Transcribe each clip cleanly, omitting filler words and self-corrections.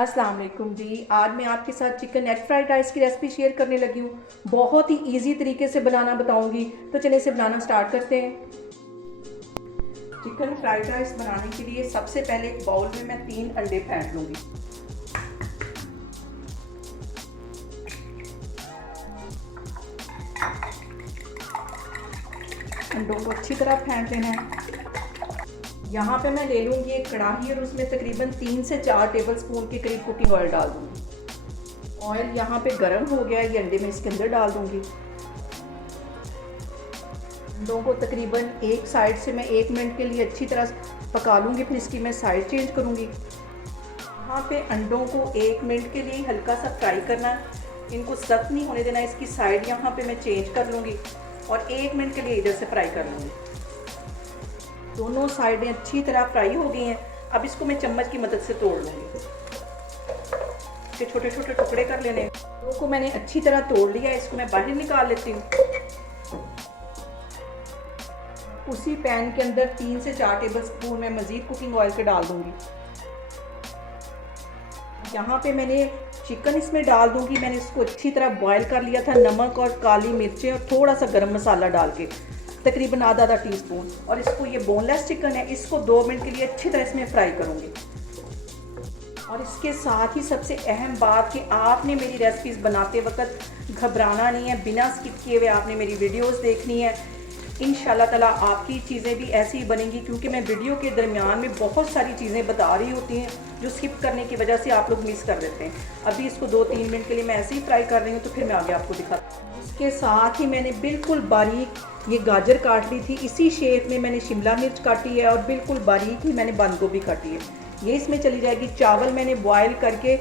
अस्सलाम वालेकुम जी। आज मैं आपके साथ चिकन एग फ्राइड राइस की रेसिपी शेयर करने लगी हूँ। बहुत ही इजी तरीके से बनाना बताऊँगी, तो चलिए इसे बनाना स्टार्ट करते हैं। चिकन फ्राइड राइस बनाने के लिए सबसे पहले एक बाउल में मैं 3 अंडे फेंट लूँगी। अंडों को अच्छी तरह फेंट लेना है। यहाँ पे मैं ले लूँगी एक कढ़ाई और उसमें तकरीबन 3 से 4 टेबल स्पून के करीब कुकिंग ऑयल डाल दूँगी। ऑयल यहाँ पे गर्म हो गया, ये अंडे में इसके अंदर डाल दूँगी। अंडों को तकरीबन एक साइड से मैं 1 मिनट के लिए अच्छी तरह पका लूँगी, फिर इसकी मैं साइड चेंज करूँगी। यहाँ पे अंडों को 1 मिनट के लिए हल्का सा फ्राई करना, इनको सख्त नहीं होने देना। इसकी साइड यहाँ पे मैं चेंज कर लूँगी और 1 मिनट के लिए इधर से फ्राई कर लूँगी। दोनों साइडें अच्छी तरह फ्राई हो गई हैं। अब इसको मैं चम्मच की मदद से तोड़ लूँगी। इसके छोटे छोटे टुकड़े कर लेने। दोनों को मैंने अच्छी तरह तोड़ लिया, इसको मैं बाहर निकाल लेती हूँ। उसी पैन के अंदर 3 से 4 टेबल स्पून मैं मज़ीद कुकिंग ऑयल के डाल दूँगी। यहाँ पे मैंने चिकन इसमें डाल दूँगी। मैंने इसको अच्छी तरह बॉयल कर लिया था, नमक और काली मिर्चें और थोड़ा सा गरम मसाला डाल के, तकरीबन आधा टीस्पून। और इसको, ये बोनलेस चिकन है, इसको 2 मिनट के लिए अच्छी तरह इसमें फ्राई करूँगी। और इसके साथ ही सबसे अहम बात कि आपने मेरी रेसिपीज़ बनाते वक्त घबराना नहीं है, बिना स्किप किए हुए आपने मेरी वीडियोस देखनी है। इंशाल्लाह ताला आपकी चीज़ें भी ऐसी ही बनेंगी, क्योंकि मैं वीडियो के दरमियान में बहुत सारी चीज़ें बता रही होती हैं जो स्किप करने की वजह से आप लोग मिस कर देते हैं। अभी इसको 2-3 मिनट के लिए मैं ऐसे ही फ्राई कर रही हूँ, तो फिर मैं आगे आपको दिखाती हूँ। इसके साथ ही मैंने बिल्कुल बारीक ये गाजर काट ली थी, इसी शेप में मैंने शिमला मिर्च काटी है और बिल्कुल बारीक ही मैंने बंद गोभी काटी है, ये इसमें चली जाएगी। चावल मैंने बॉयल करके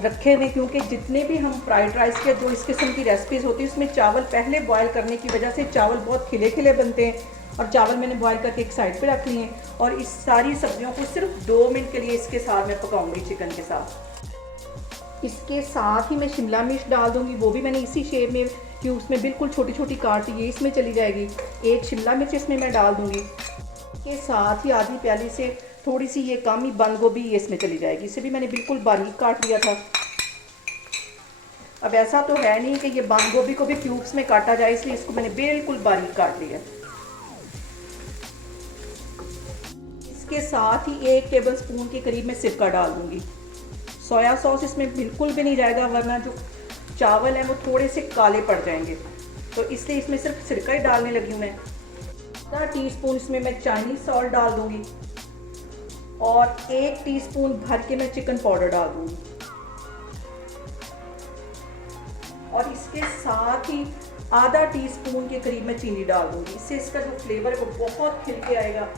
रखे हुए, क्योंकि जितने भी हम फ्राइड राइस के जो इस किस्म की रेसिपीज़ होती है उसमें चावल पहले बॉयल करने की वजह से चावल बहुत खिले खिले बनते हैं। और चावल मैंने बॉयल करके एक साइड पे रख लिए हैं। और इस सारी सब्जियों को सिर्फ 2 मिनट के लिए इसके साथ मैं पकाऊंगी चिकन के साथ। इसके साथ ही मैं शिमला मिर्च डाल दूंगी, वो भी मैंने इसी शेप में कि उसमें बिल्कुल छोटी छोटी काटी है, इसमें चली जाएगी। एक शिमला मिर्च इसमें मैं डाल दूंगी। इसके साथ ही आधी प्याली से थोड़ी सी ये कम ही बंद गोभी ये इसमें चली जाएगी, इसे भी मैंने बिल्कुल बारीक काट लिया था। अब ऐसा तो है नहीं कि ये बंद गोभी को भी क्यूब्स में काटा जाए, इसलिए इसको मैंने बिल्कुल बारीक काट लिया। इसके साथ ही 1 टेबल स्पून के करीब मैं सिरका डाल दूंगी। सोया सॉस इसमें बिल्कुल भी नहीं जाएगा, वरना जो चावल हैं वो थोड़े से काले पड़ जाएंगे, तो इसलिए इसमें सिर्फ सिरका ही डालने लगी हूँ मैं। आधा टीस्पून इसमें मैं चाइनीज सॉल्ट डाल दूंगी और 1 टीस्पून भर के मैं चिकन पाउडर डाल दूंगी। और इसके साथ ही आधा टीस्पून के करीब मैं चीनी डाल दूंगी, इससे इसका जो फ्लेवर है वो बहुत खिल के आएगा।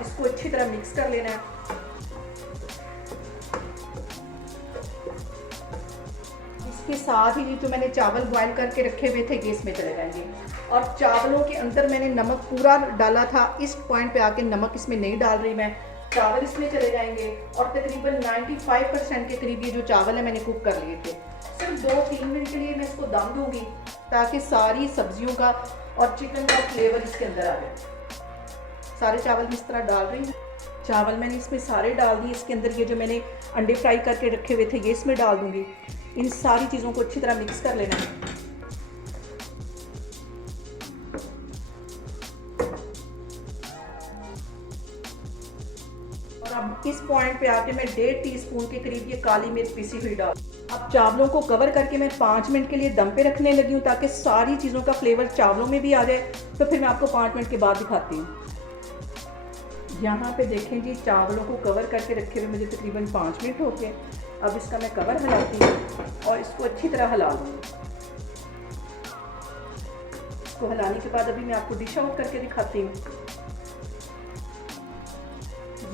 इसको अच्छी तरह मिक्स कर लेना है। इसके साथ ही जो मैंने चावल बॉयल करके रखे हुए थे ये इसमें चले जाएंगे। और चावलों के अंदर मैंने नमक पूरा डाला था, इस पॉइंट पे आके नमक इसमें नहीं डाल रही मैं। चावल इसमें चले जाएंगे और तकरीबन 95% के करीब ये जो चावल है मैंने कुक कर लिए थे। सिर्फ 2-3 मिनट के लिए मैं इसको दम दूंगी, ताकि सारी सब्जियों का और चिकन का फ्लेवर इसके अंदर आ जाए। सारे चावल इस तरह डाल रही हूँ। चावल मैंने इसमें सारे डाल दिए। इसके अंदर ये जो मैंने अंडे फ्राई करके रखे हुए थे ये इसमें डाल दूंगी। इन सारी चीज़ों को अच्छी तरह मिक्स कर लेना है। और अब इस पॉइंट पे आके मैं 1.5 टीस्पून के करीब ये काली मिर्च पीसी हुई डाल। अब चावलों को कवर करके मैं 5 मिनट के लिए दम पे रखने लगी हूँ, ताकि सारी चीज़ों का फ्लेवर चावलों में भी आ जाए। तो फिर मैं आपको 5 मिनट के बाद दिखाती हूँ। यहाँ पे देखें जी, चावलों को कवर करके रखे हुए मुझे तकरीबन 5 मिनट हो गए। अब इसका मैं कवर हिलाती हूँ और इसको अच्छी तरह हिला दूँगी। इसको हिलाने के बाद अभी मैं आपको डिश आउट करके दिखाती हूँ।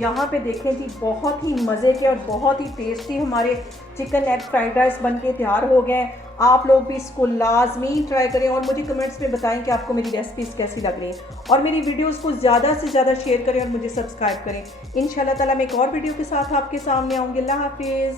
यहाँ पे देखें जी, बहुत ही मज़े के और बहुत ही टेस्टी हमारे चिकन एग फ्राइड राइस बनके तैयार हो गए हैं। आप लोग भी इसको लाजमी ट्राई करें और मुझे कमेंट्स में बताएं कि आपको मेरी रेसिपीज़ कैसी लग रही हैं। और मेरी वीडियोस को ज़्यादा से ज़्यादा शेयर करें और मुझे सब्सक्राइब करें। इंशाल्लाह ताला मैं एक और वीडियो के साथ आपके सामने आऊँगी। अल्लाह हाफिज़।